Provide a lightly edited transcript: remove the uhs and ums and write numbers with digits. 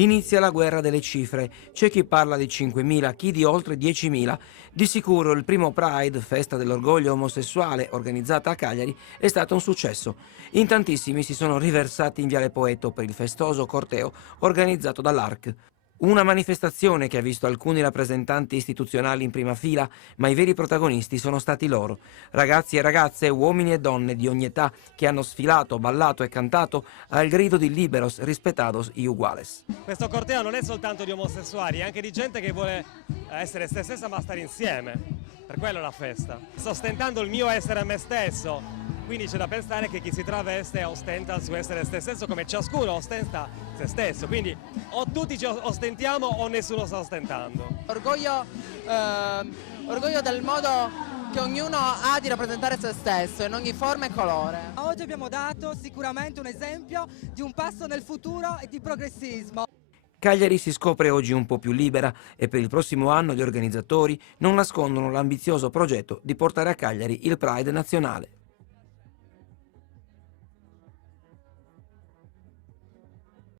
Inizia la guerra delle cifre. C'è chi parla di 5.000, chi di oltre 10.000. Di sicuro il primo Pride, festa dell'orgoglio omosessuale, organizzata a Cagliari, è stato un successo. In tantissimi si sono riversati in Viale Poetto per il festoso corteo organizzato dall'ARC. Una manifestazione che ha visto alcuni rappresentanti istituzionali in prima fila, ma i veri protagonisti sono stati loro. Ragazzi e ragazze, uomini e donne di ogni età che hanno sfilato, ballato e cantato al grido di Liberos, Respetados y Iguales. Questo corteo non è soltanto di omosessuali, è anche di gente che vuole essere se stessa ma stare insieme. Per quello è la festa. Sto ostentando il mio essere me stesso, quindi c'è da pensare che chi si traveste ostenta il suo essere se stesso come ciascuno ostenta se stesso. Quindi o tutti ci ostentiamo o nessuno sta ostentando. Orgoglio del modo che ognuno ha di rappresentare se stesso in ogni forma e colore. Oggi abbiamo dato sicuramente un esempio di un passo nel futuro e di progressismo. Cagliari si scopre oggi un po' più libera e per il prossimo anno gli organizzatori non nascondono l'ambizioso progetto di portare a Cagliari il Pride nazionale.